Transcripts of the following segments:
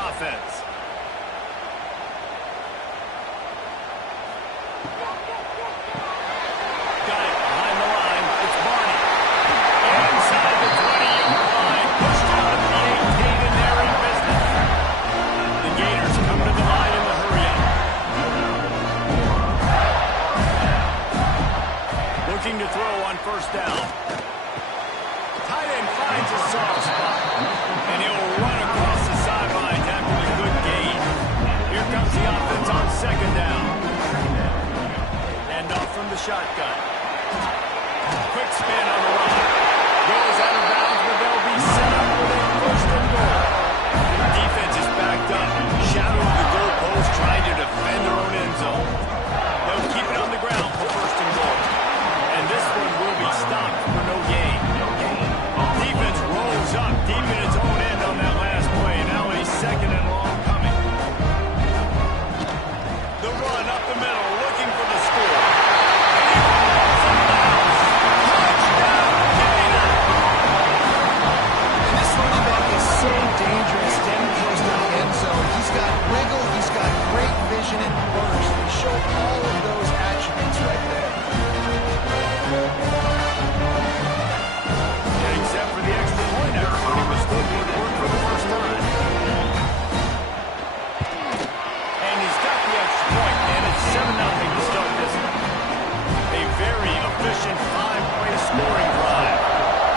offense. Got it behind the line. It's Barney. Inside the 20-yard line. Pushed out of the 18, and they're in business. The Gators come to the line in the hurry-up. Looking to throw on first down. Tight end finds a soft spot, and he'll run across the sidelines after the good gain. Here comes the offense on second down. And off from the shotgun. Quick spin on the run. Goes out of bounds, but they'll be set up with a first and goal. The defense is backed up, shadowing the goalpost, trying to defend their own end zone. They'll keep it on the ground for first and goal. And this one will be stopped for no gain. Defense rolls up deep in its own end on that last play. Now a second and long coming. The run up the middle, looking for the score. Touchdown, Gator! And this running back is so dangerous getting close to the end zone. He's got wiggle, he's got great vision and burst. He showed all of those attributes right there. Except for the extra point effort, he was still going to work for the first time. And he's got the extra point, and it's 7-0 to start this one. A very efficient 5-play scoring drive.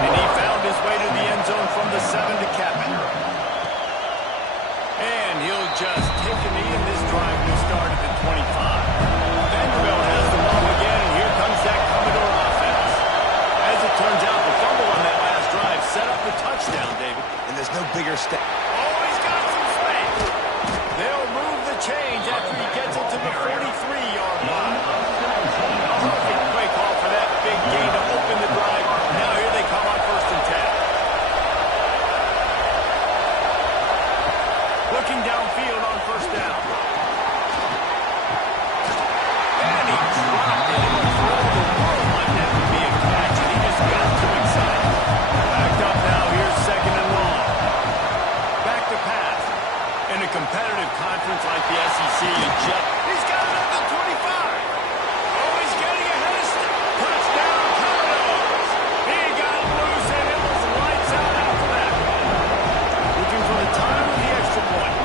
And he found his way to the end zone from the 7 to cap it. And he'll just take a knee, and this drive will start at the 25. Vanderbilt has the ball again, and here comes that Commodore offense. As it turns out, the fumble on that last drive set up the touchdown, David. And there's no bigger step. Oh, he's got some space. They'll move the chains after he gets it to the 43-yard line. A perfect play call for that big gain to open the drive. Now here they come on first and 10. Looking downfield on first down. And he dropped it. For all the world like that would be a catch, and he just got too excited. Backed up now. Here's second and long. Back to pass. In a competitive conference like the SEC, he's got it at the 25. Oh, he's getting ahead of touchdown, Commodores. He got loose, and it was lights out after that. Looking for the time of the extra point.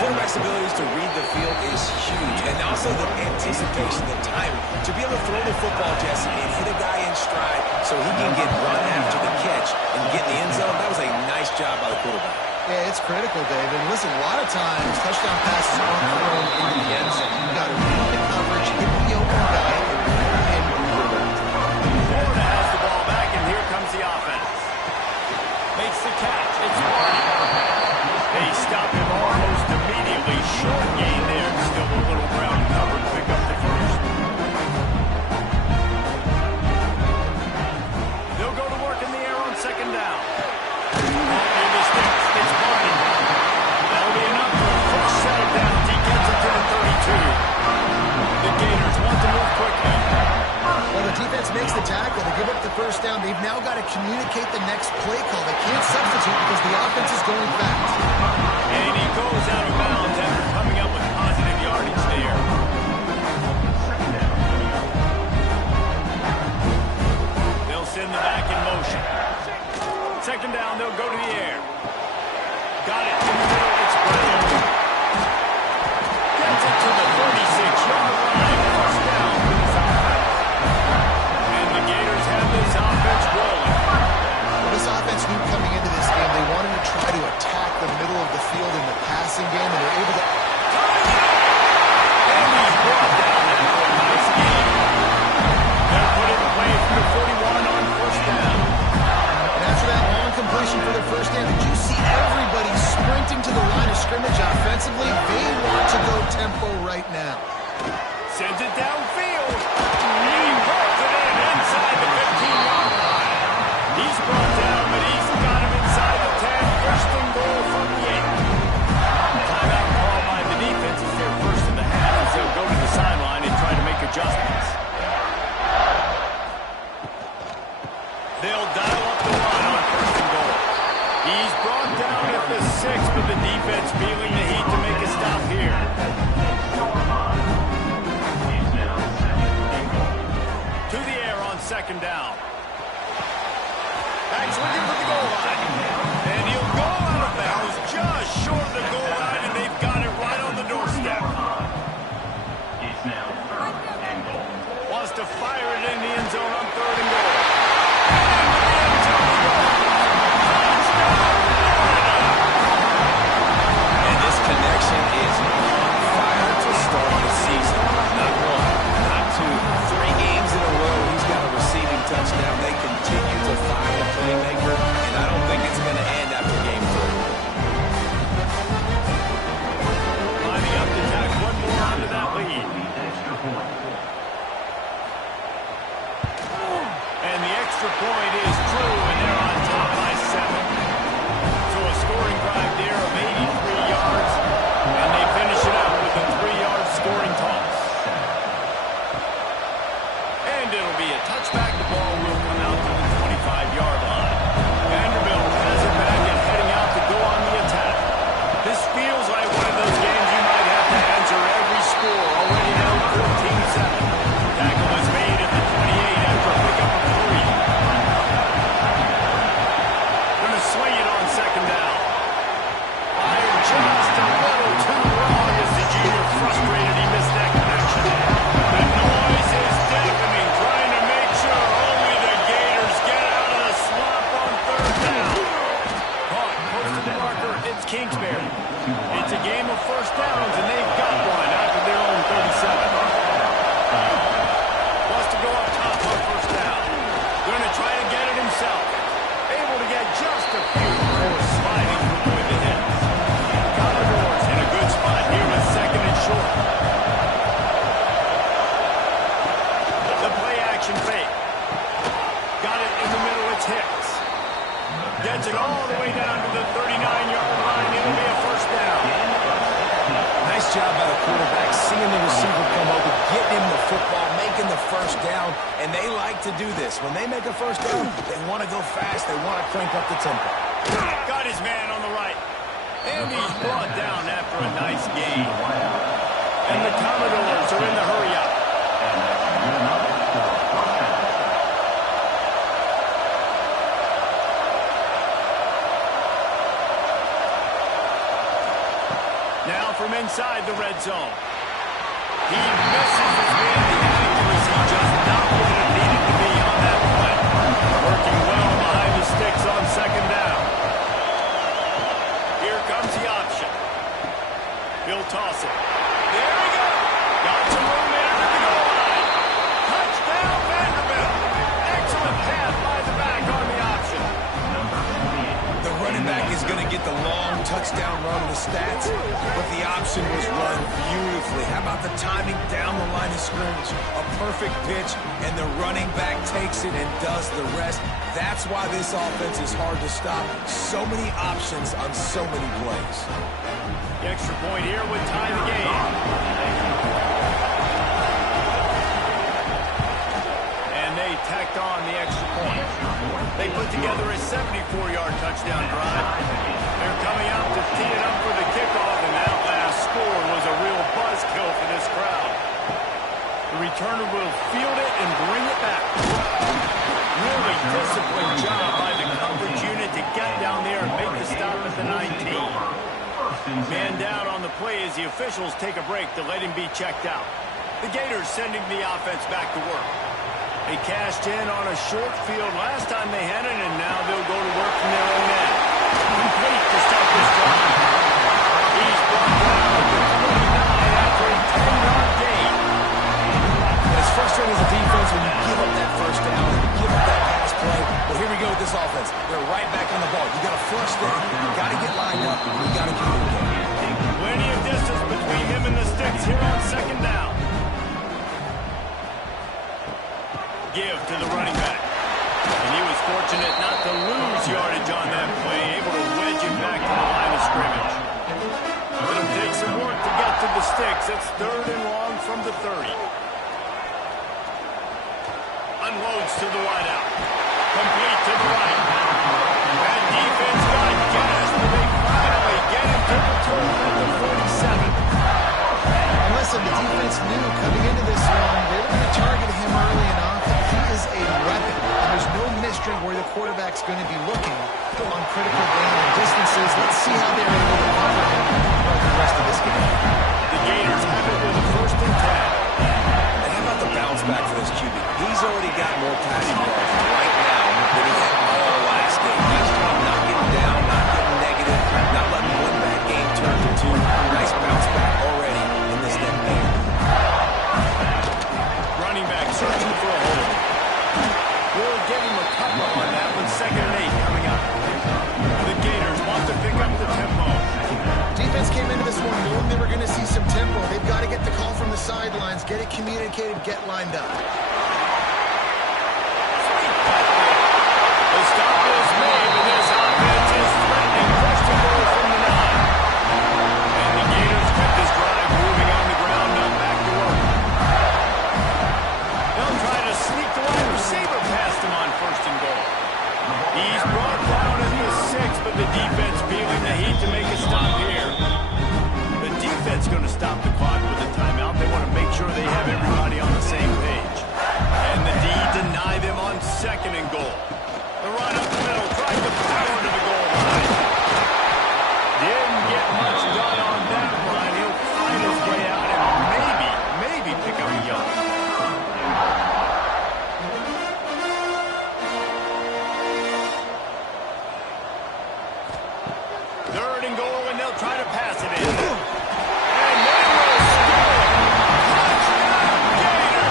Quarterback's abilities to read the field is huge, and also the anticipation, the time to be able to throw the football, Jesse, and hit a guy in stride so he can get run after the catch and get in the end zone. That was a nice job by the quarterback. Yeah, it's critical, David. And listen, a lot of times touchdown passes aren't thrown into the end zone. You've got to read the coverage, hit the open guy, and move it. Florida has the ball back, and here comes the offense. Makes the catch. It's Barney. They stop him almost immediately. Short gain there. Still a little ground cover to pick up the first. They'll go to work in the air on second down. Near the sticks. It's Barney. That'll be enough for a first set of downs. He gets it to the 32. The Gators want to move quickly. Well, the defense makes the tackle. They give up the first down. They've now got to communicate the next play call. They can't substitute because the offense is going fast. And he goes out of bounds after coming up with positive yardage there. They'll send the back in motion. Second down, they'll go to the air. Got it in the middle, it's Brown. Gets it to the 36-yard line. First down for this offense. And the Gators have this offense rolling. Well, this offense knew coming into this game they wanted to try to attack the middle of the field in the passing game, and they're able to... And he's brought down after a nice game. They'll put it in play from the 41 on first down. And after that long completion for their first down, did you see everybody sprinting to the line of scrimmage offensively? They want to go tempo right now. Sends it downfield. And he pulls it in inside the 15-yard line. He's brought down, but he's got him inside the 10. First and goal from the 8. Timeout called by the defense is their first of the half as they'll go to the sideline and try to make adjustments. They'll dial up the run on first and goal. He He's brought down at the 6, but the defense feeling the heat to make a stop here. To the air on second down. Back's looking for the goal line. And he'll go out of bounds just short of the goal line, and they've got it right on the doorstep. Wants to fire it in the end zone on 3rd and goal. And this connection is on fire to start the season. Not 1, not 2, 3 games in a row he's got a receiving touchdown. They continue to find a playmaker, and I don't think it's going to end after game 3. Lining up to tack one more onto that lead. And the extra point is true, and they're on top by 7. So a scoring drive there of 83 yards, and they finish it out with a 3-yard scoring toss. And it'll be a touchback. The ball will come out to the 25-yard line. Vanderbilt has it back and heading out to go on the attack. This feels like one of those games you might have to answer every score. Already down 14-7. Tackle is made at the 28 after a pickup of 3. Going to swing it on second down. Fired just a little too wrong as the junior frustrated. He missed that connection. The noise is deafening, trying to make sure only the Gators get out of the slump on 3rd down. Caught close to the marker. It's Kingsbury. It's a game of first downs, and they've got one out of their own 37. Wants to go up top on first down. Going to try to get it himself. Able to get just a few before sliding with the hits. Commodores in a good spot here with 2nd and short. The play action fake. Got it in the middle. It's Hicks. Gets it all the way down to the 39-yard line. It'll be a first down. Nice job by the quarterback, seeing the receiver come over, getting him the football, making the first down, and they like to do this. When they make a first down, they want to go fast. They want to crank up the tempo. Got his man on the right. And he's brought down after a nice gain. And the Commodores are in the hurry up. Now from inside the red zone. He misses his man. The accuracy just not what it needed to be on that play. Working well behind the sticks on second down. Here comes the option. He'll toss it. There we go. Got some room in at the goal line. Touchdown Vanderbilt. Excellent pass by the back on the option. The running back is going to get the long touchdown run of the stats, but the option was run beautifully. How about the timing down the line of scrimmage? A perfect pitch, and the running back takes it and does the rest. That's why this offense is hard to stop. So many options on so many plays. The extra point here would tie the game. And they tacked on the extra point. They put together a 74-yard touchdown drive. They're coming out to tee it up for the kickoff, and that last score was a real buzzkill for this crowd. The returner will field it and bring it back. Really disciplined job by the coverage unit to get down there and make the stop at the 19. Man down on the play as the officials take a break to let him be checked out. The Gators sending the offense back to work. They cashed in on a short field last time they had it, and now they'll go to work from their own end. Complete to start this drive. He's brought down at the 29 after a 10-yard gain. It's frustrating as a defense when you give up that first down, and you give up that pass play. Well, here we go with this offense. They're right back on the ball. You got to flush them. You got to get lined up. You got to communicate. Plenty of distance between him and the sticks here on second down. Give to the running back. And he was fortunate not to lose yardage on that play, able to wedge him back to the line of scrimmage. It'll take some work to get to the sticks. It's 3rd and long from the 30. Unloads to the wideout. Complete to the right. That defense got quarterback's going to be looking on critical gain and distances. Let's see how they're able to cover him throughout the rest of this game. The Gators have it with a 1st and 10. And how about the bounce back for this QB? He's already got more passing yards right now than he had all last game. Nice job not getting down, not getting negative, not letting one bad game turn to two. Nice bounce back already in this next game. Running back searching for a hole. We'll give him a cover on that one. 2nd and 8 coming up. The Gators want to pick up the tempo. Defense came into this one knowing they were going to see some tempo. They've got to get the call from the sidelines, get it communicated, get lined up. The stop is made, and this offense is threatening. First and goal from the 9. And the Gators kept this drive moving on the ground, now back to work. They'll try to sneak the wide receiver past him on 1st and goal. He's brought down at the 6, but the defense feeling the heat to make a stop here. The defense going to stop the clock with a timeout. They want to make sure they have everybody on the same page. And the D deny them on 2nd and goal. The run up the middle, trying to power to the goal line. Didn't get much done on that line. He'll find his way out and maybe pick up a yard. 3rd and goal, and they'll try to pass it in. And they will score. Touchdown, Gators!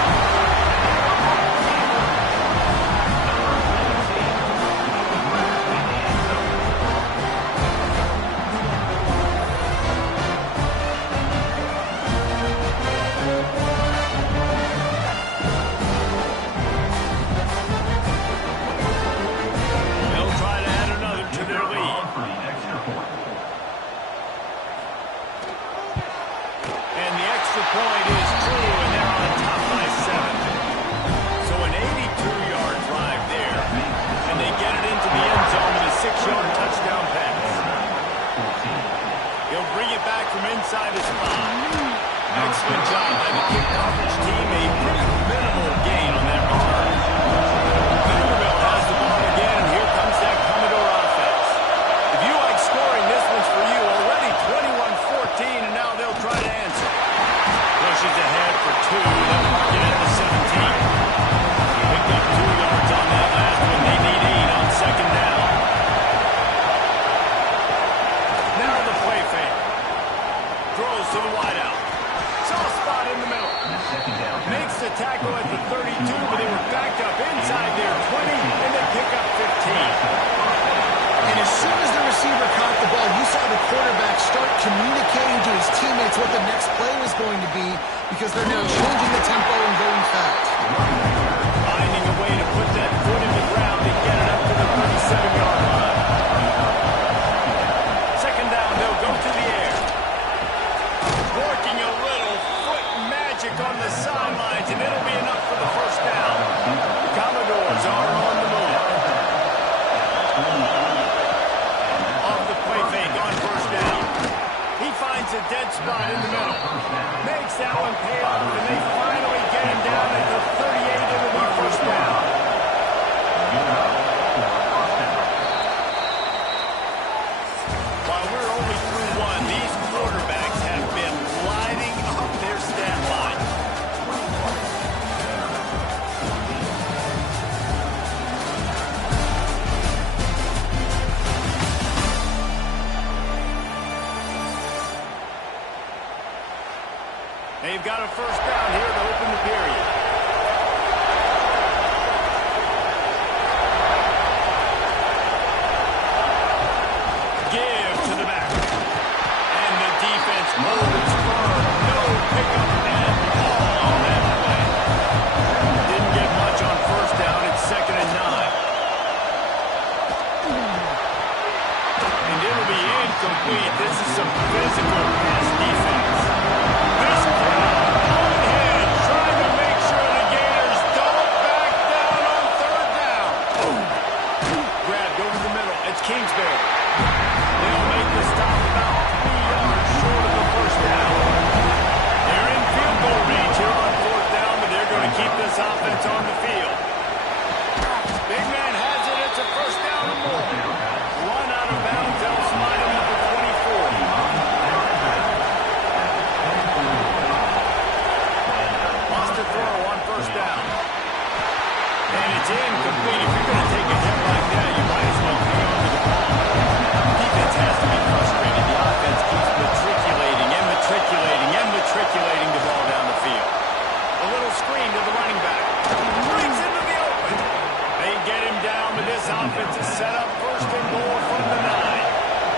They'll try to add another to their lead. And the extra point is true, and they're on top by 7. So an 82-yard drive there. And they get it into the end zone with a 6-yard touchdown pass. He'll bring it back from inside his 5. Excellent job by the kick coverage team. A pretty minimal gain on that return. Vanderbilt has the ball again, and here comes that Commodore offense. If you like scoring, this one's for you. Already 21-14, and now they'll try to answer. Pushes ahead for 2. They'll mark it at the 17. Picked up 2 yards on that last one. They need 8 on 2nd down. Now the play fake. Throws to the wideout. Soft spot in the middle. Makes the tackle at the 32, but they were backed up inside their 20, and they pick up 15. And as soon as the receiver caught the ball, you saw the quarterback start communicating to his teammates what the next play was going to be, because they're now changing the tempo and going fast. Finding a way to put that foot in the ground and get it up to the 37-yard line. 2nd down, they'll go to the air. Working a little foot magic on the sidelines, and it'll be enough for the 1st down. The Commodores are on the move. Off the play fake on 1st down. He finds a dead spot in the middle. Makes that one pay off, and they finally get him down at the 38. It'll be 1st down. While we're only through 1, these quarterbacks have been lighting up their stat line. They've got a 1st down here to open the period. Give to the back. And the defense holds firm. No pickup at all on that play. Didn't get much on 1st down. It's 2nd and 9. And it'll be incomplete. This is some physical pass defense. This crowd on ahead, trying to make sure the Gators don't back down on 3rd down. Grabbed over the middle. It's Kingsbury. They'll make the stop about 3 yards short of the 1st down. They're in field goal range here on 4th down, but they're going to keep this offense on the field. Big man has it. It's a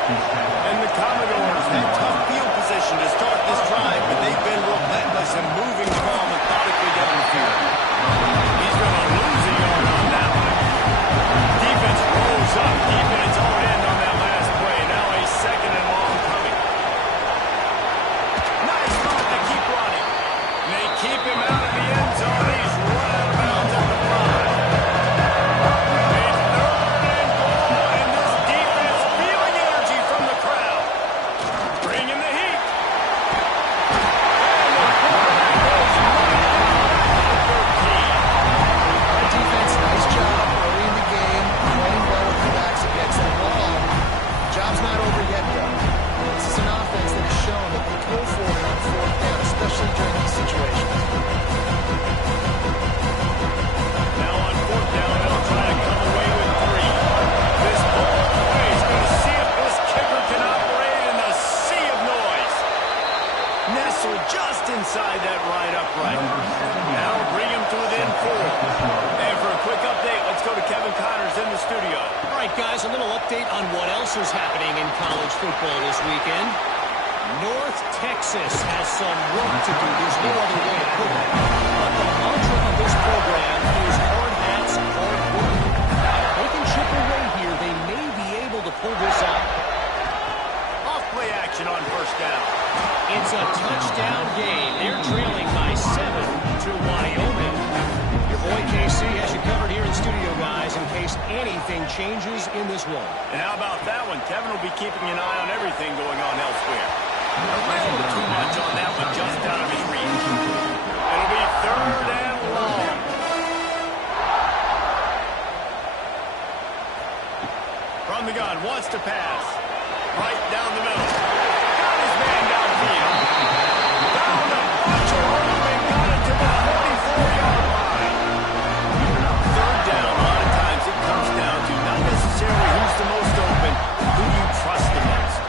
And the Commodores had tough field position to start this drive, but they've been relentless in moving the ball methodically down the field. He's going to lose a yard on that one. Defense rolls up deep in its own end on that last play. Now a second and long coming. Nice run to keep running. And they keep him out of the end zone. He's run out of bounds at the 5. Just inside that right upright. Now bring him to within 4. And for a quick update, let's go to Kevin Connors in the studio. All right, guys, a little update on what else is happening in college football this weekend. North Texas has some work to do. There's no other way to put it. But the mantra of this program is hard hats, hard work. If they can chip away here, they may be able to pull this out. Off play action on first down. It's a touchdown game. They're trailing by 7 to Wyoming. Your boy KC has you covered here in studio, guys, in case anything changes in this one. And how about that one? Kevin will be keeping an eye on everything going on elsewhere. A little too much on that one, just out of his reach. It'll be third and long. From the gun, wants to pass. Right down the middle. Got his man downfield. Down the bunch of room and got it to the 44-yard line. Third down, a lot of times it comes down to not necessarily who's the most open, who you trust the most.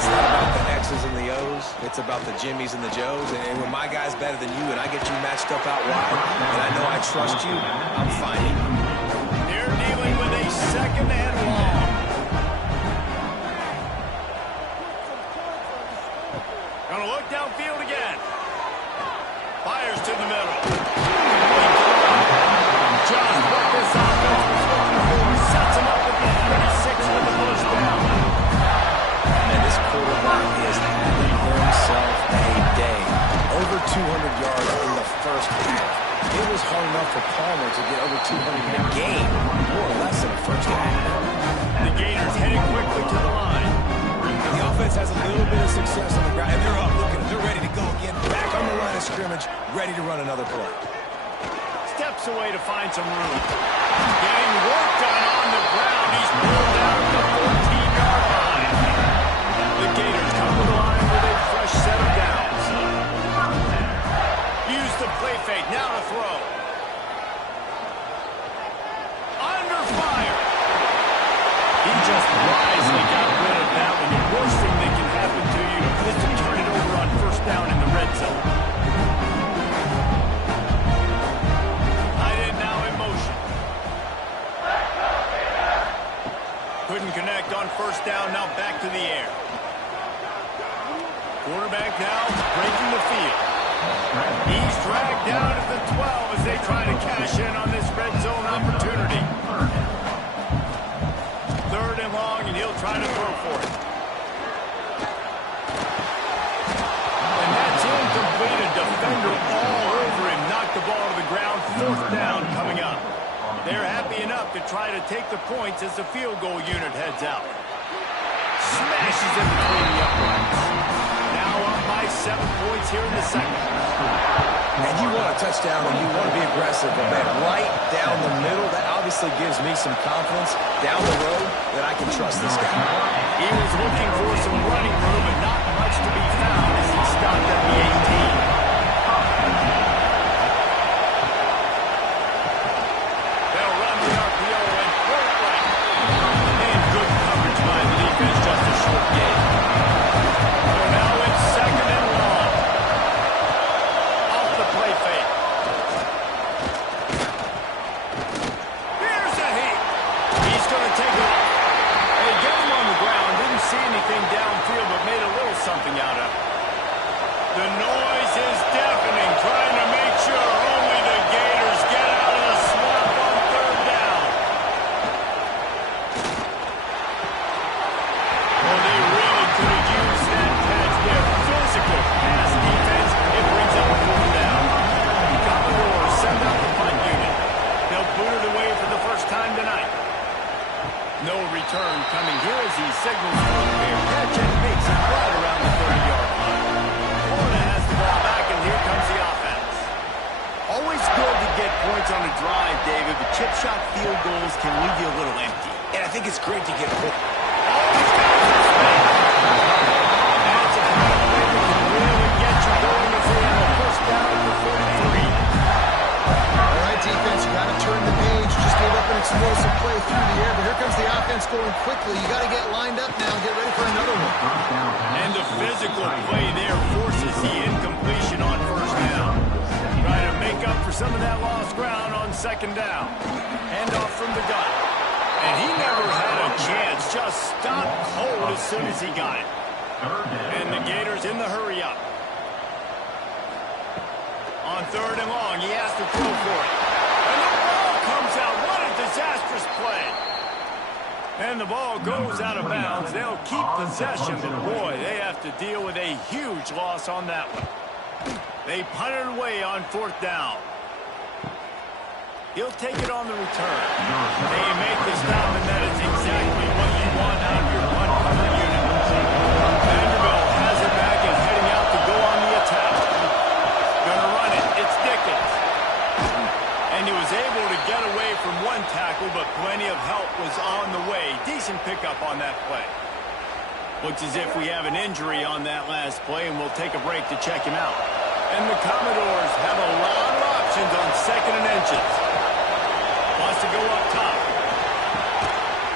It's not about the X's and the O's. It's about the Jimmys and the Joes. And when my guy's better than you and I get you matched up out wide, and I know I trust you, I'm finding you. They're dealing with a second and long. Gonna look downfield again. Fires to the middle. Just what this offense was looking for. Sets him up at the 36 for the first down. And this quarterback is having himself a day. Over 200 yards in the first half. It was hard enough for Palmer to get over 200 in a game, more or less in the first half. The Gators heading quickly to the line. The offense has a little bit of success on the ground, and they're up. Look at them. They're ready to go again. Back on the line of scrimmage, ready to run another play. Steps away to find some room. Getting work done on the ground. He's pulled down at the 14-yard line. The Gators come to the line with a fresh set of downs. Use the play fake. Now to throw. Under fire. He just wisely got rid of that one. The worst thing that can happen to you is to turn it over on first down in the red zone. Tight end now in motion. Couldn't connect on first down. Now back to the air. Quarterback now breaking the field. He's dragged down at the 12 as they try to cash in on this red zone opportunity. Third and long, and he'll try to throw for it. And that's incomplete. A defender all over him. Knocked the ball to the ground. Fourth down coming up. They're happy enough to try to take the points as the field goal unit heads out. Smashes in between the uprights. Now up by 7 points here in the second. And you want a touchdown and you want to be aggressive, but man, right down the middle, that obviously gives me some confidence down the road that I can trust this guy. He was looking for some running room and not much to be found as he stopped at the 18. They'll run the RPO and throw it right. And good coverage by the defense, just a short gain. So now it's second and long. Off the play fake. Here's a heat. He's going to take it off. They get him on the ground. Didn't see return coming here as he signals for a fair catch and makes it right around the 30-yard line. Florida has the ball back, and here comes the offense. Always good to get points on a drive, David, but chip shot field goals can leave you a little empty. And I think it's great to get points. Oh, he's got it first man. That's a kind of play that can really get you going if they have a first down for 43. All right, defense, you got to turn the page. Just gave up an explosive play through the air, but here comes the offense going quickly. You got to get lined up now and get ready for another one. And the physical play there forces the incompletion on first down. Trying to make up for some of that lost ground on second down. Hand off from the gun. And he never had a chance. Just stopped cold as soon as he got it. And the Gators in the hurry up. On third and long, he has to throw for it. And the ball comes out. What a disastrous play. And the ball goes out of bounds. They'll keep possession, but boy, they have to deal with a huge loss on that one. They punt it away on fourth down. He'll take it on the return. They make the stop, and that is exactly what you want out of your punt cover unit. Vanderbilt has it back and heading out to go on the attack. Gonna run it. It's Dickens. And he was able to get away from one tackle, but plenty of help was on the way. Decent pickup on that play. Looks as if we have an injury on that last play, and we'll take a break to check him out. And the Commodores have a lot of options on second and inches. Wants to go up top.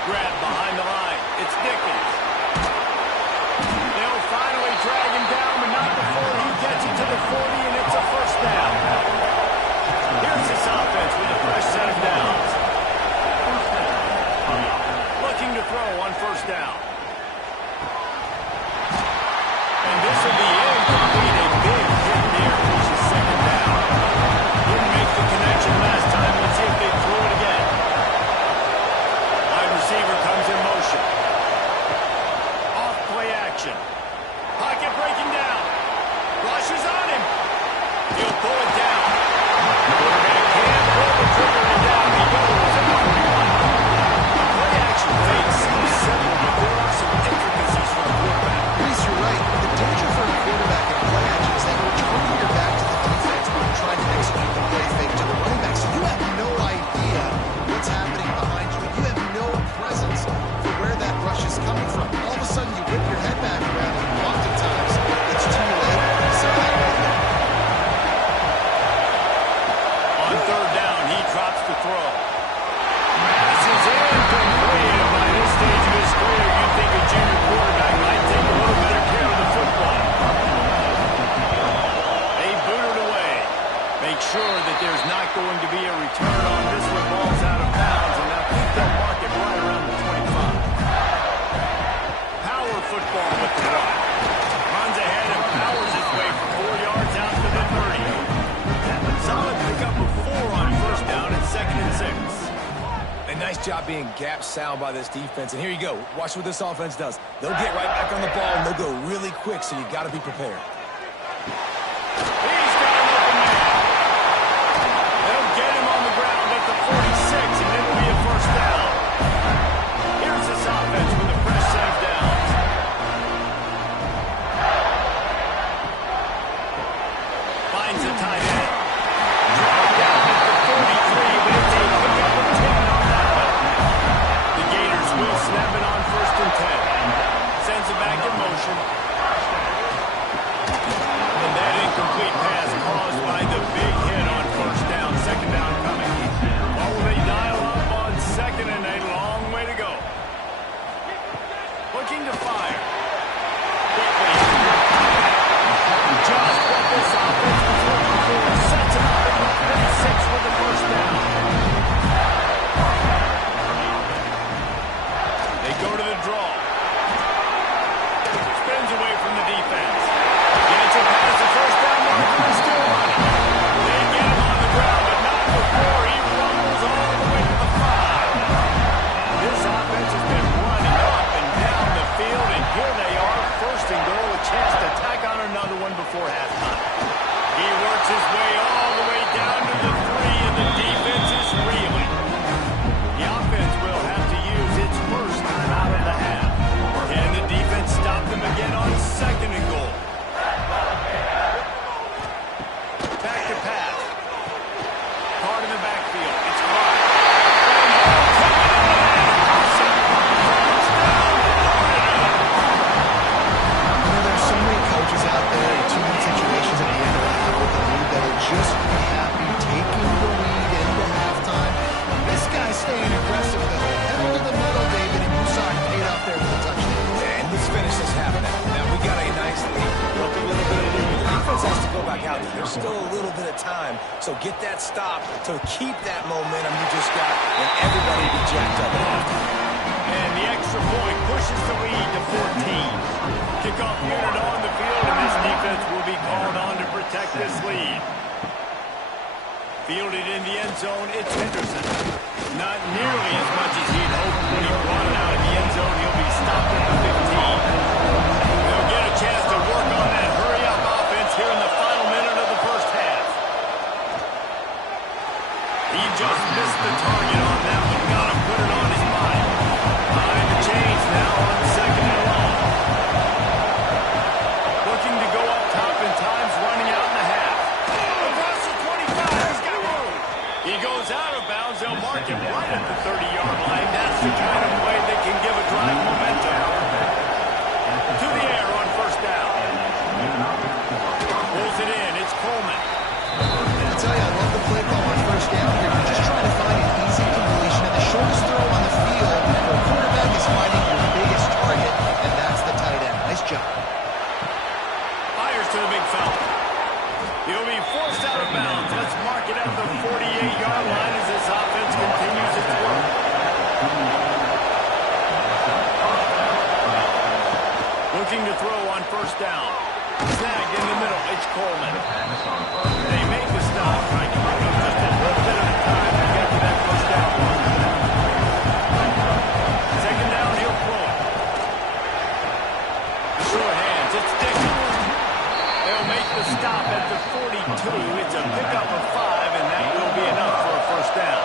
Grab behind the line. It's Dickens. They'll finally drag him down, but not before he gets it to the 40, and it's a first down. Here's this offense with a fresh set of downs. Looking to throw on first down. And this will be incomplete. A big hit there, which is second down. Didn't make the connection last time. Let's see if they throw it again. Wide receiver comes in motion. Off play action. Pocket breaking down. Rushes on him. He'll pull it down. Quarterback can't pull the trigger, and down he goes. Play action fake seems simple, but there are some intricacies for the quarterback. Reese, you're right. The danger for a quarterback in play action is that you're turning your back to the defense when you're trying to execute the play fake to the running back. So you have no idea what's happening behind you. You have no presence for where that rush is coming from. All of a sudden, you whip your head back around, and oftentimes it's too late. So on third down, he drops the throw. Passes incomplete. And by this stage of his career, you'd think a junior quarterback might take a little better care of the football. They boot it away. Make sure that there's not going to be a return on this one. Ball's out of bounds, and I think they'll mark it right around the 25. Power football with the run. Runs ahead and powers his way for 4 yards out to the 30. Solid pickup of 4 on first down and second and 6. A nice job being gap sound by this defense. And here you go. Watch what this offense does. They'll get right back on the ball, and they'll go really quick, so you got to be prepared. He's got an open man. They'll get him on the ground at the 46, and it'll be a first down. Here's this offense with a fresh set of downs. Finds the tight end. Drop down at the 43, but it's a pickup of 10 on that one. The Gators will snap it on first and 10. Sends it back in motion. And that incomplete pass caused by the big hit on first down. Second down coming. What will they dial up on second, and a long way to go. Looking to fire. Quickly. Just what this offense was looking for. Sets him up at the 36 with the first down. They go to the draw. Spins away from the defense. Gets it past the first down marker and still running. They get him on the ground, but not before he rumbles all the way to the 5. This offense has been running up and down the field, and here they are, first and goal, a chance to tack on another one before halftime. He works his way all the way down to the 3, and the defense is reeling. The offense will have to use its first time out. There's still a little bit of time. So get that stop to keep that momentum you just got and everybody be jacked up at halftime. And the extra point pushes the lead to 14. Kickoff unit on the field, and this defense will be called on to protect this lead. Fielded in the end zone, it's Henderson. Not nearly as much as he'd hoped when he brought it out of the end zone. He'll be stopped at the 15. They'll get a chance to work on that hurry-up offense here in the final minute of the first half. He just missed the target on that one. Got to put it on his mind. Behind the chains now on second and long. Looking to go up top in times, running out in the half. Across the 25, he's got room. He goes out of bounds. They'll mark him right at the 30-yard line. That's the kind of play that can give a drive momentum. To the air on first down. Pulls it in. It's Coleman. I tell you, I love the play call on first down here. You're just trying to find an easy completion, and the shortest throw on the field for a quarterback is finding your biggest target, and that's the tight end. Nice job. Fires to the big fella. He'll be forced out of bounds. Let's mark it at the 48-yard line as this offense continues its work. Looking to throw on first down. Snagged in the middle. It's Coleman. They make the stop. Trying to pick up just a little bit at a time to get to that first down. Second down, he'll throw it. The short hands. It's Dickens. They'll make the stop at the 42. It's a pickup of 5, and that will be enough for a first down.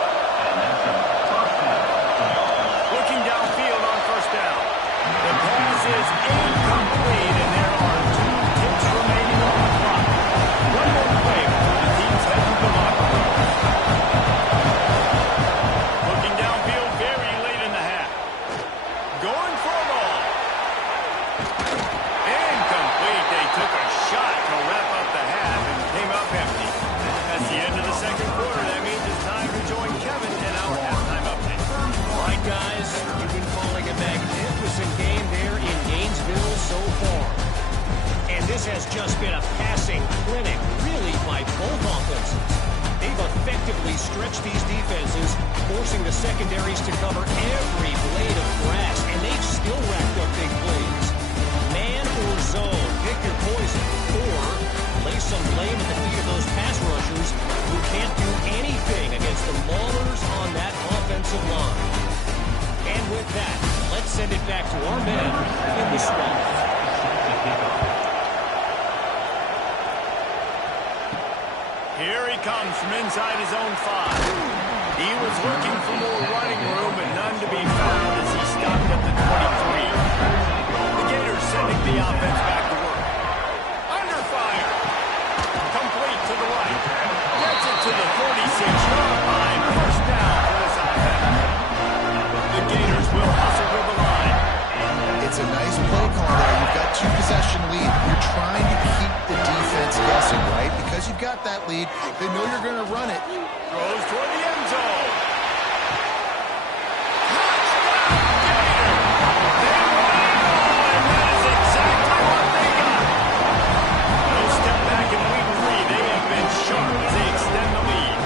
Looking downfield on first down. The pass is incomplete, and there are 2 ticks remaining on the clock. One more play before the teams head to the locker room. Looking downfield very late in the half. Going for a ball. Incomplete. They took a shot to wrap up the half and came up empty. That's the end of the second quarter. That means it's time to join Kevin in our halftime update. All right, guys, you've been calling a magnificent game there in Gainesville so far. And this has just been a passing clinic, really, by both offenses. They've effectively stretched these defenses, forcing the secondaries to cover every blade of grass, and they've still racked up big plays. Man or zone, pick your poison, or lay some blame at the feet of those pass rushers who can't do anything against the maulers on that offensive line. And with that, let's send it back to our men in the swamp. Here he comes from inside his own 5. He was looking for more running room, but none to be found as he stopped at the 23. The Gators sending the offense back to work. Under fire. Complete to the right. Gets it to the 46-yard line. First down for this offense. The Gators will hustle to the line. It's a nice play call there. You've got 2-possession lead. You're trying to keep the defense guessing, right? Because you've got that lead, they know you're going to run it. Throws toward the end zone. Touchdown, Gator! They won it all, and that is exactly what they got. No step back in week 3. They have been sharp as they extend the lead.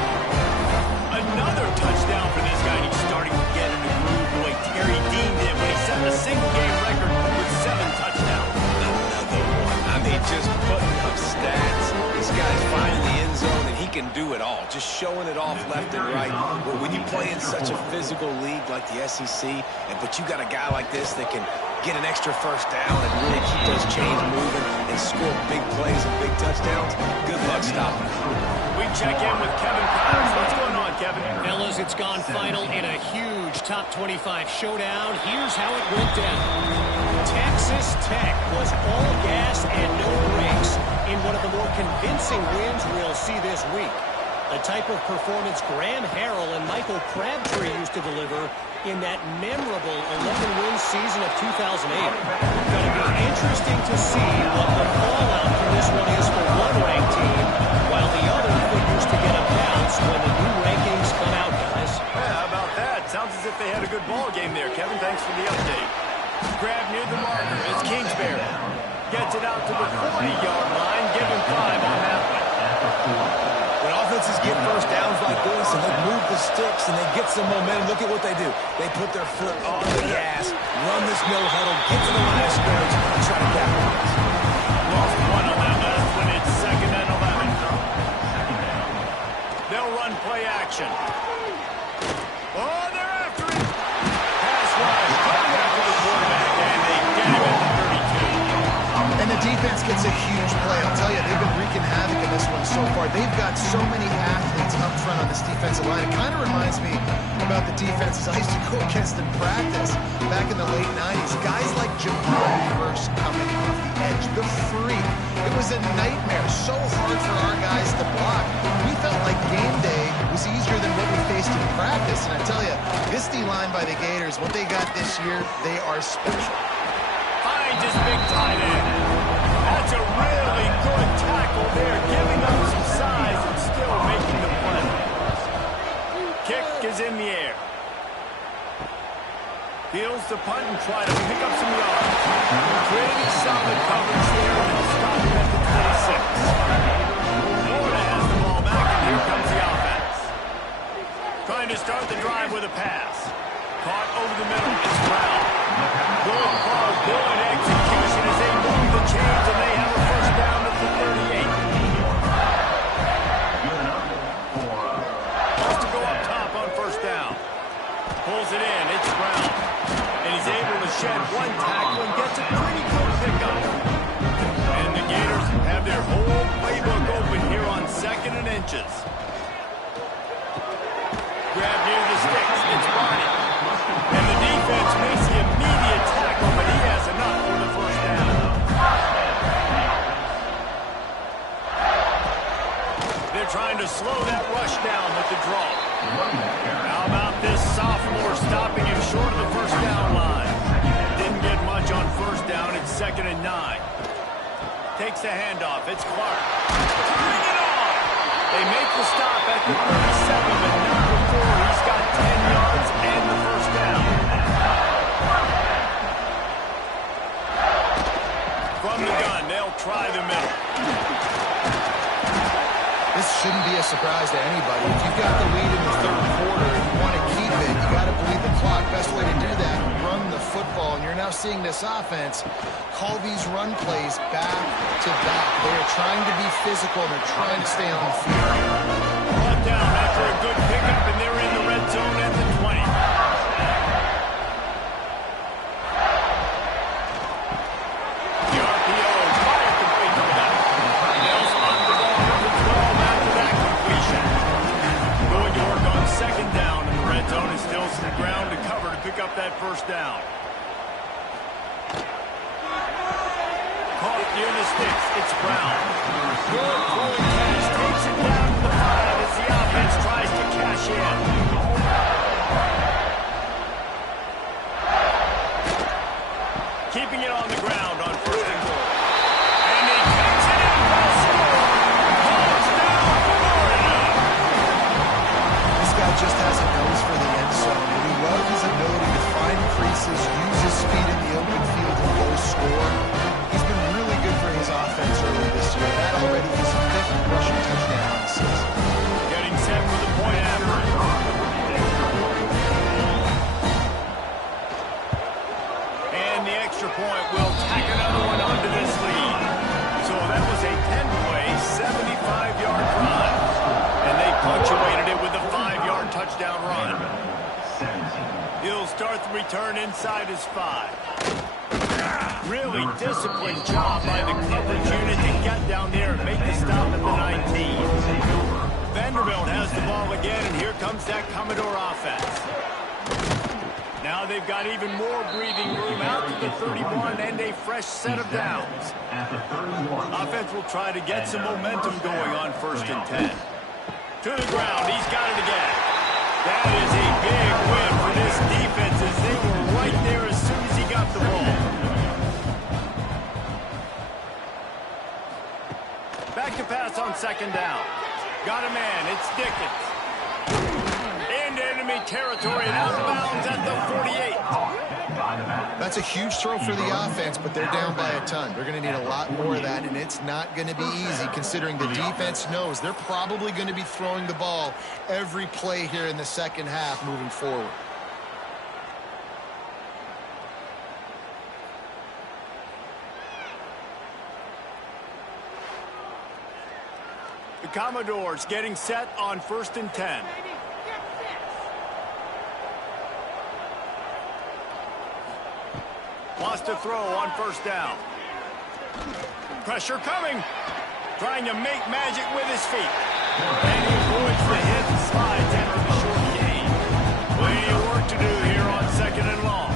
Another touchdown for this guy. He's starting to get in the groove the way Terry Dean did when he set the single-game record with 7 touchdowns. Another one. I mean, just putting up stats. This guy's finding the end zone, and he can do it all. Just showing it off left and right. When you play in such a physical league like the SEC, but you got a guy like this that can get an extra first down and really keep those chains moving and score big plays and big touchdowns, good luck stopping him. We check in with Kevin Powers. What's going on, Kevin? Fellas, it's gone final in a huge top 25 showdown. Here's how it went down. Texas Tech was all gas and no brakes in one of the more convincing wins we'll see this week. The type of performance Graham Harrell and Michael Crabtree used to deliver in that memorable 11-win season of 2008. Going to be interesting to see what the fallout from this one is for one ranked team, while the other figures to get a bounce when the new rankings come out, guys. Yeah, how about that? Sounds as if they had a good ball game there, Kevin. Thanks for the update. Grab near the marker. It's Kingsbury. Gets it out to the 40-yard line. Give him 5 on that one. When offenses get first downs like this and they move the sticks and they get some momentum, look at what they do. They put their foot on the gas, run this no huddle, get to the line of scrimmage, and try to capitalize. Lost one on that last one. It's 2nd and 11. They'll run play action. Oh, they're after it. Pass rush, coming after the quarterback, and they get him at the 32. And the defense gets a huge play. I'll tell you, they've been wreaking havoc in this one so far. They've got so many athletes up front on this defensive line. It kind of reminds me about the defenses I used to go against in practice back in the late 90s. Guys like Jamal Burst coming off the edge, the freak. It was a nightmare. So hard for our guys to block. We felt like game day was easier than what we faced in practice. And I tell you, this D-line by the Gators, what they got this year, they are special. Finds his big tight end. That's a really good tackle there, giving up some size and still making the play. Kick is in the air. Fields the punt and try to pick up some yards. Creating solid coverage there and it'll stop him at the 26. Florida has the ball back and here comes the offense. Trying to start the drive with a pass. Caught over the middle. It's Brown. Good ball, good execution as they move the chains and they have a first down at the 38. Has to go up top on first down. Pulls it in. It's Brown. And he's able to shed one tackle and gets a pretty good pickup. And the Gators have their whole playbook open here on 2nd and inches. Grab near the sticks. It's Barney. And the defense makes the immediate tackle, but he has enough for the first down. They're trying to slow that rush down with the draw. How about this sophomore stopping him short of the first down line? Didn't get much on first down. It's 2nd and 9. Takes the handoff. It's Clark. Bring it on! They make the stop at the 37, but not before he's got 10 yards and the first down. From the gun, they'll try the middle. This shouldn't be a surprise to anybody. If you've got the lead in the 3rd quarter and you want to keep it, you got to bleed the clock. Best way to do that, run the football. And you're now seeing this offense call these run plays back to back. They are trying to be physical. They're trying to stay on the field. Brought down after a good pickup, and they're in the red zone at the 20. The RPO, fire complete to that. Nails on the ball for the 12 after that completion. Going to work on 2nd down, and the red zone is still some ground to cover to pick up that first down. Caught near the sticks. It's Brown. Good throwing pass. Takes it down to the 5 as the offense tries to cash in. Keeping it on the ground on 1st and goal. And he kicks it in for a score. Touchdown, Florida. This guy just has a nose for the end zone, and we love his ability to find creases, use his speed in the open field, and go score. He's been really good for his offense early this year. That already his 5th rushing touchdown on the season. Getting set for the point after. And the extra point will tack another one onto this lead. So that was a 10-play, 75-yard drive. And they punctuated it with a 5-yard touchdown run. He'll start the return inside his 5. Really disciplined job by the coverage unit to get down there and make the stop at the 19. Vanderbilt has the ball again, and here comes that Commodore offense. Now they've got even more breathing room out to the 31 and a fresh set of downs. Offense will try to get some momentum going on 1st and 10. To the ground, he's got it again. That is a big win for this defense as they were right there as soon as he got the ball. Back to pass on 2nd down. Got a man, it's Dickens. Into enemy territory and out of bounds at the 48. That's a huge throw for the offense, but they're down by a ton. They're going to need a lot more of that, and it's not going to be easy considering the defense knows they're probably going to be throwing the ball every play here in the second half moving forward. The Commodores getting set on 1st and 10. Wants to throw on 1st down. Pressure coming. Trying to make magic with his feet. And he avoids the hit and slides after the short gain. Plenty of work to do here on 2nd and long.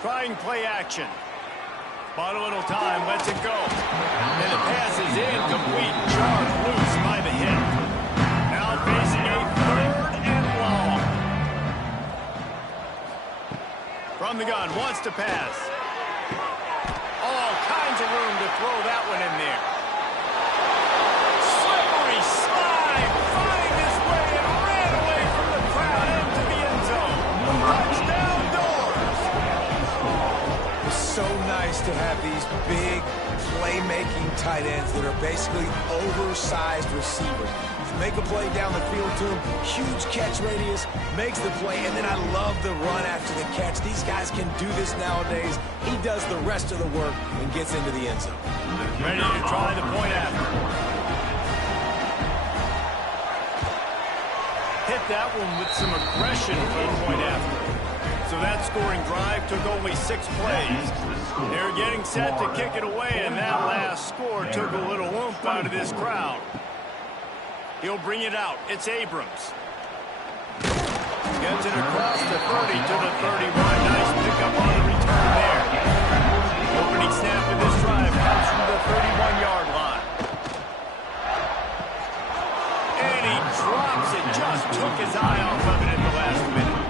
Trying play action. Bought a little time, lets it go. And the pass is incomplete. Charged loose by the hit. Now facing a 3rd and long. From the gun, wants to pass. All kinds of room to throw that one in there. Slippery slide, find his way and ran away from the crowd into the end zone. Touchdown Doors. It's so nice to have these big playmaking tight ends that are basically oversized receivers. Make a play down the field to him, huge catch radius, makes the play, and then I love the run after the catch. These guys can do this nowadays. He does the rest of the work and gets into the end zone. Ready to try the point after. Hit that one with some aggression for the point after. So that scoring drive took only 6 plays. They're getting set to kick it away, and that last score took a little oomph out of this crowd. He'll bring it out. It's Abrams. Gets it across the 30 to the 31. Nice pickup on the return there. Opening snap of this drive comes from the 31-yard line. And he drops it. Just took his eye off of it in the last minute.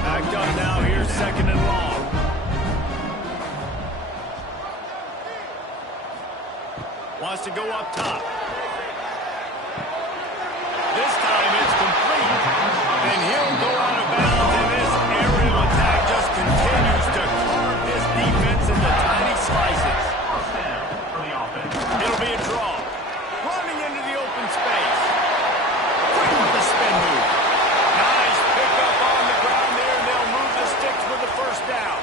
Backed up now. Here's 2nd and long. Wants to go up top. This time it's complete. And he'll go out of bounds, and this aerial attack just continues to carve this defense into tiny slices. It'll be a draw. Running into the open space. Quick with the spin move. Nice pickup on the ground there, and they'll move the sticks with the 1st down.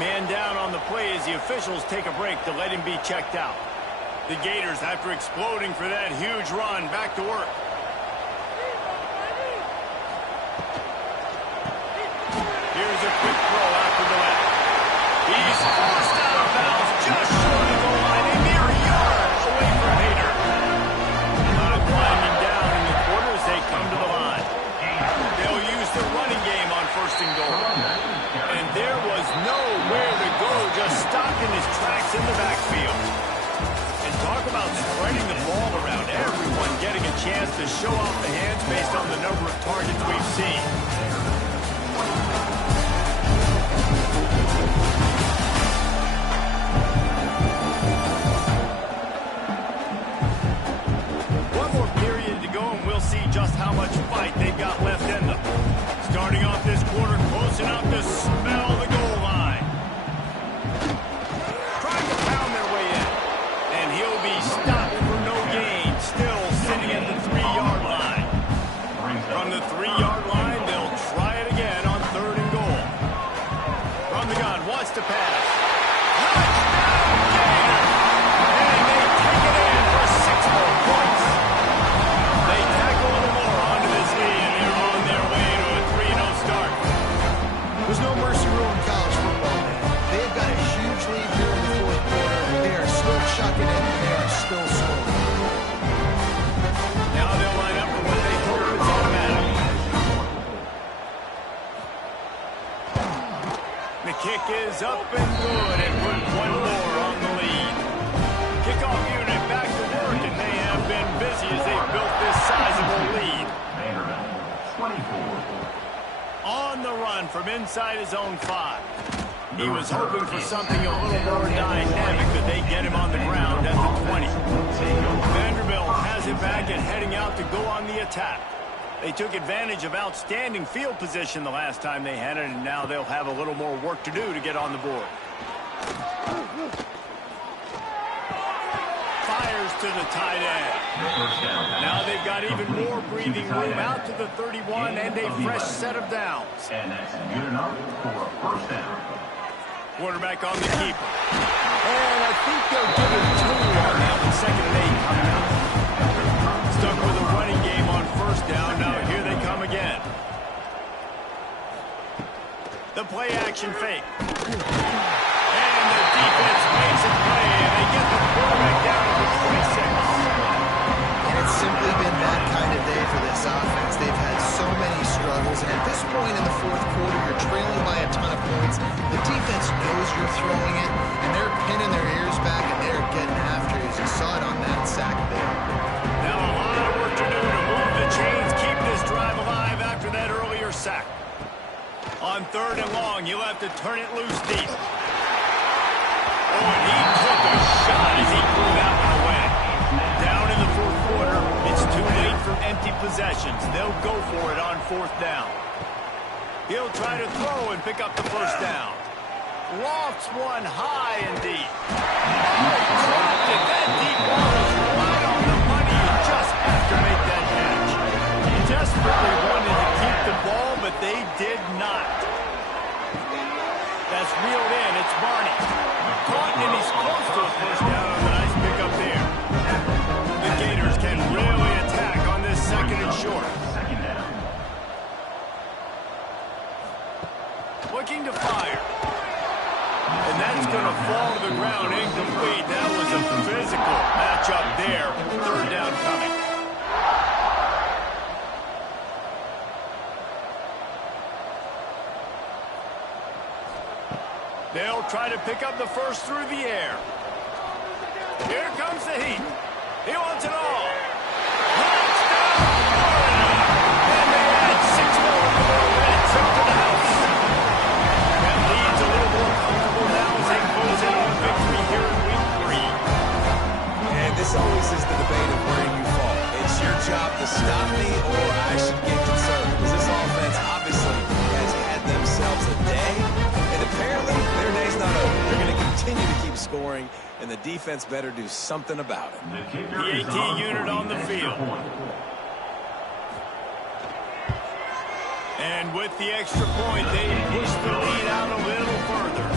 Man down on the play as the officials take a break to let him be checked out. The Gators, after exploding for that huge run, back to work. Here's a quick throw after the left. He's forced out of bounds just short of the line, a mere yard away from Hader. Climbing down in the quarter as they come to the line. They'll use the running game on 1st and goal. And there was nowhere to go, just stopped in his tracks in the backfield. And talk about spreading the ball around, everyone getting a chance to show off the hands based on the number of targets we've seen. One more period to go, and we'll see just how much fight they've got left in them. Starting off this quarter close enough to smell the goal line. Trying to pound their way in. And he'll be stopped for no gain. Still sitting at the 3-yard line. From the 3-yard line, they'll try it again on 3rd and goal. From the gun, wants to pass. Touchdown, Gator! And they take it in for 6 more points. They tack a little more onto this lead, and they're on their way to a 3-0 start. There's no mercy rule in college football, man. They've got a huge lead here in the 4th quarter. They are still chucking it, and they are still scoring. Now they'll line up for what they hope is automatic. The kick is up and good, and put 1 more on the lead. Kickoff unit back to work, and they have been busy as they've built this sizable lead. On the run from inside his own 5. He was hoping for something a little more dynamic, but they get him on the ground at the 20. Vanderbilt has it back and heading out to go on the attack. They took advantage of outstanding field position the last time they had it, and now they'll have a little more work to do to get on the board. Fires to the tight end. Now they've got even more breathing room out to the 31 and a fresh set of downs. And that's good enough for a first down. Quarterback on the keeper. And I think they'll give him 2 on that one. 2nd and 8 coming up. Stuck with a running game on first down. Now here they come again. The play action fake. And the defense makes a play. And they get the quarterback down to the 26. And it's simply been that kind of day for this offense. They've had so many struggles, and at this point in the 4th quarter, you're trailing by a ton of points. The defense knows you're throwing it, and they're pinning their ears back, and they're getting after it, as you saw it on that sack there. Now a lot of work to do to move the chains, keep this drive alive after that earlier sack. On 3rd and long, you'll have to turn it loose deep. Oh, and he took a shot as he threw that one away. Down in the 4th quarter, it's too late for empty possessions. They'll go for it on 4th down. He'll try to throw and pick up the first down. Lofts one high and deep. Oh, dropped it. That deep ball is right on the money. You just have to make that catch. He desperately wanted to keep the ball, but they did not. That's reeled in. It's Barney. Caught, and he's close to a first down on the nice pickup there. The Gators can really attack on this 2nd and short. Looking to fire. And that's going to fall to the ground incomplete. That was a physical matchup there. 3rd down coming. They'll try to pick up the first through the air. Here comes the heat. He wants it all. Touchdown, Florida! And they add 6 more to their red tip to the house. That lead's a little more comfortable now as they close in on victory here in week 3. And this always is the debate of where you fall. It's your job to stop me, or I should get concerned. Because this offense obviously has had themselves a day. And apparently, their day's not over. They're going to continue to keep scoring, and the defense better do something about it. The AT unit on the field. And with the extra point, they push the lead out a little further.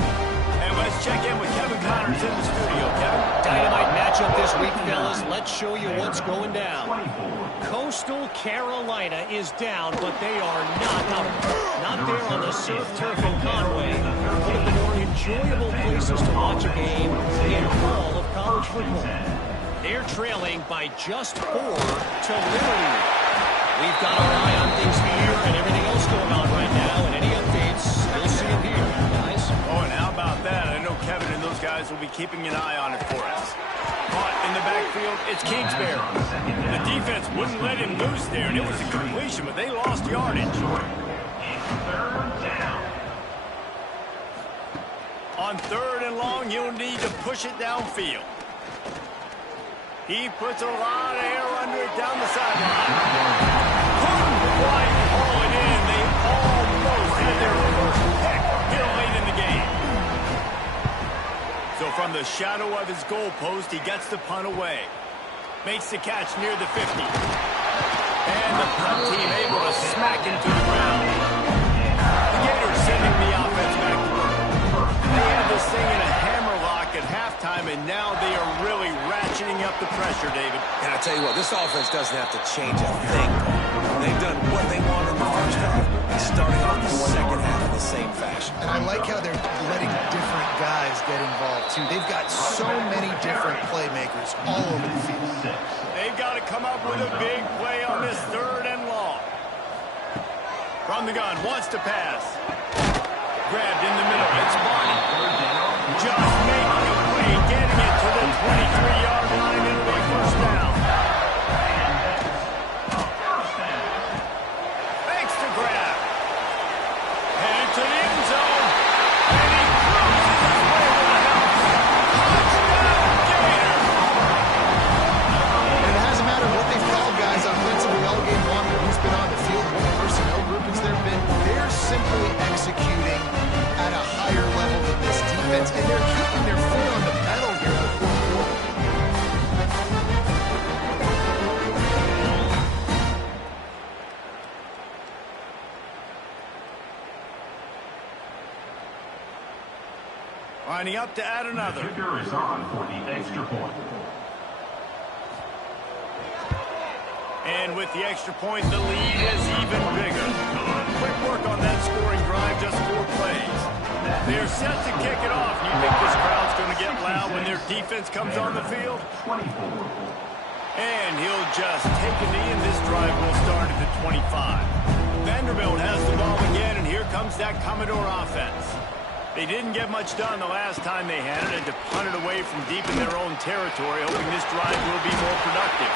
And let's check in with Kevin Connors in the studio. Kevin? Dynamite matchup this week, fellas. Let's show you what's going down. Coastal Carolina is down, but they are not out. Not there on the surf turf in Conway. One of the more enjoyable places to watch a game in all of college football. They're trailing by just 4 to Liberty. We've got our eye on things here and everything else going on right now, and any updates, you'll see them here, guys. Oh, and how about that? I know Kevin and those guys will be keeping an eye on it for us. Caught in the backfield, it's Kingsbury. The defense wouldn't let him loose there, and it was a completion, but they lost yardage. On 3rd and long, you'll need to push it downfield. He puts a lot of air under it down the sideline. Couldn't quite haul it in. They almost had their first pick here late in the game. So from the shadow of his goalpost, he gets the punt away. Makes the catch near the 50. And the punt team able to smack him to the ground. The Gators sending the offense back to work. They had this thing in a hammerlock at halftime, and now they are really ratcheting up the pressure, David. And I tell you what, this offense doesn't have to change a thing. They've done what they want in the first half and starting off the second half in the same fashion. And I like how they're letting different guys get involved, too. They've got so many different playmakers all over the field. They've got to come up with a big play on this 3rd and long. From the gun, wants to pass. Grabbed in the middle, it's Barney. Just making a play, getting it to the 23-yard line, it'll be first down. Thanks to grab. Headed to the end zone. And he cruises his way to the house. Touchdown, Gator! And it hasn't mattered what they've called guys offensively all game long, but who's been on the defense, and they're keeping their foot on the pedal here in the fourth quarter. Lining up to add another. The kicker is on for the extra point. And with the extra point, the lead is even bigger. Quick work on that scoring drive, just 4 plays. They're set to kick it off. You think this crowd's going to get loud when their defense comes on the field? And he'll just take a knee, and this drive will start at the 25. Vanderbilt has the ball again, and here comes that Commodore offense. They didn't get much done the last time they had it, and to punt it away from deep in their own territory, hoping this drive will be more productive.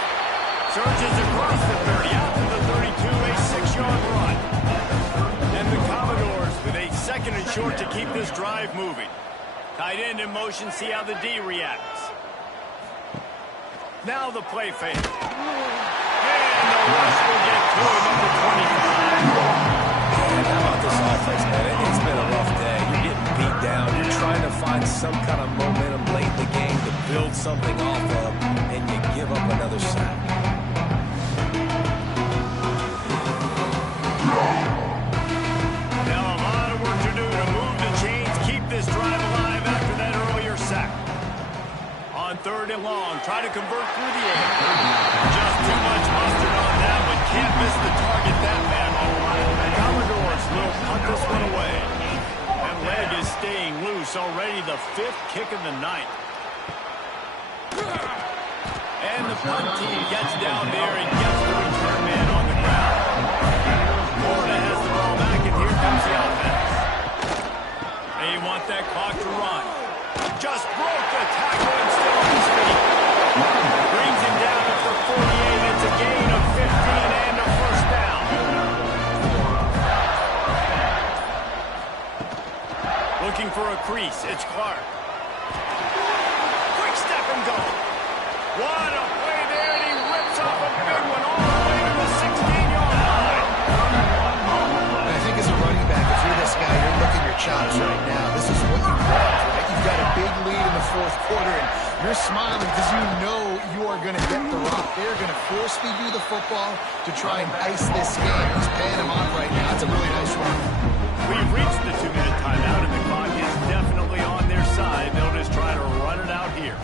Surges across the 30, out to the 32, a 6-yard run. And the Commodores with a second and short to keep this drive moving. Tight end in motion, see how the D reacts. Now the play fake. And the rush will get to him at the 25. How about this offense, man? It's been a rough day. You're getting beat down. You're trying to find some kind of momentum late in the game to build something off of, and you give up another sack. Now a lot of work to do to move the chains, keep this drive alive after that earlier sack. On 3rd and long, try to convert through the air. Just too much mustard on that one. Can't miss the target that badly. The Commodores will punt this one away. That leg is staying loose. Already the 5th kick of the night. And the punt team gets down there and gets the return man on the ground. Florida has the ball back, and here comes the offense. They want that clock to run. Just broke the tackle and still on his feet. Brings him down at the 48. It's a gain of 15 and a first down. Looking for a crease. It's Clark. Quick step and go. What a play there, and he rips off a big one all the way to the 16-yard line. And I think as a running back, if you're this guy, you're licking your chops right now. This is what you want, right? You've got a big lead in the fourth quarter, and you're smiling because you know you are going to get the rock. They're going to force feed you the football to try and ice this game. He's paying him off right now. It's a really nice run. We've reached the 2-minute timeout, and the clock is definitely on their side. They'll just try to run it out here.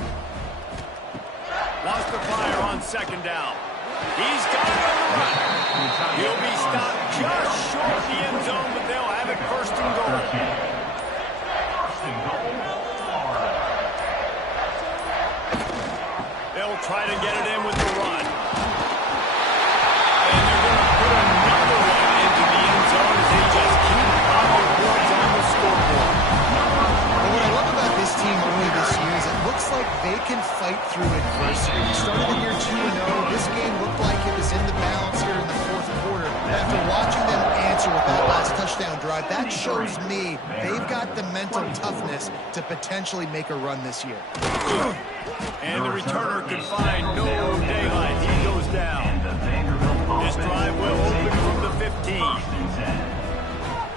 Lost the fire on 2nd down. He's got it on the run. He'll be stopped just short of the end zone, but they'll have it 1st and goal. They'll try to get it in with the run. And they're going to put another one into the end zone as they just keep piling points on the scoreboard. Well, what I love about this team early this year is it looks like they can fight through adversity. Started the year 2-0. This game looked like it was in the balance here in the fourth quarter. After watching them answer with that last touchdown drive, that shows me they've got the mental toughness to potentially make a run this year. And the returner could find no daylight. He goes down. This drive will open from the 15.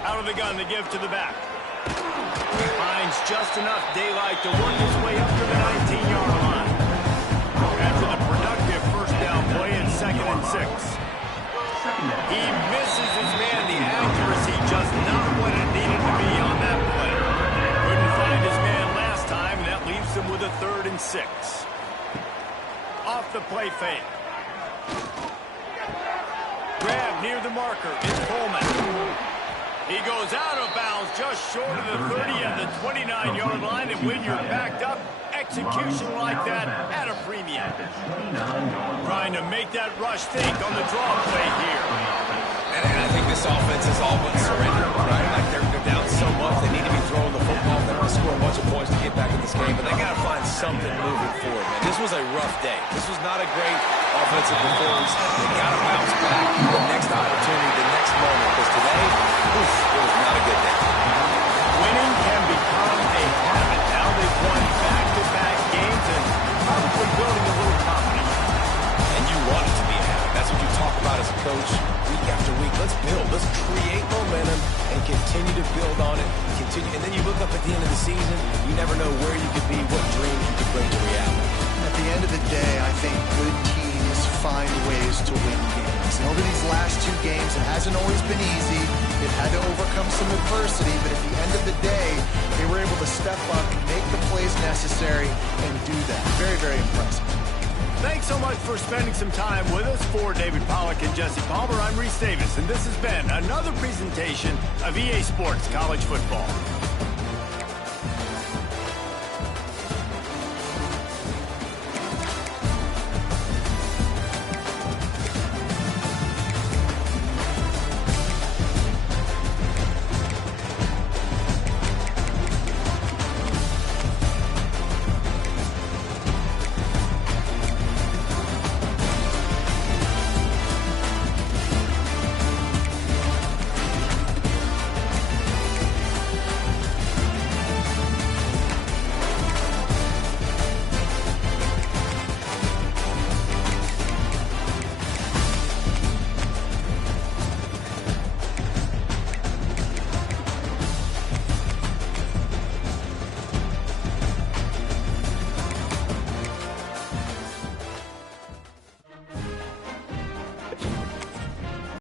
Out of the gun to give to the back. He finds just enough daylight to work his way up to the 19-yard line. After the productive 1st down play, it's 2nd and 6. He misses his man. The accuracy just not what it needed to be on that play. Couldn't find his man last time, and that leaves him with a 3rd and 6. Off the play fake. Grab near the marker. It's Coleman. He goes out of bounds just short of the 30 and the 29-yard line, and when you're backed up, execution like that at a premium. Trying to make that rush think on the draw play here. And I think this offense is all but surrendered, right? Like they're down so much, they need to be throwing the football. They're going to score a bunch of points to get back in this game, but they got to find something moving forward, man. This was a rough day. This was not a great offensive performance. They got to bounce back the next opportunity, the next moment, because today, it was not a good day. Winning can become a habit. Now they've won back-to-back games and probably building a little confidence. And you want it to be a habit. That's what you talk about as a coach week after week. Let's build. Let's create momentum and continue to build on it. And then you look up at the end of the season, you never know where you could be, what dreams you could bring to reality. At the end of the day, I think good teams find ways to win games. And over these last 2 games, it hasn't always been easy. They've had to overcome some adversity, but at the end of the day, they were able to step up, make the plays necessary, and do that. Very, very impressive. Thanks so much for spending some time with us. For David Pollack and Jesse Palmer, I'm Reese Davis, and this has been another presentation of EA Sports College Football.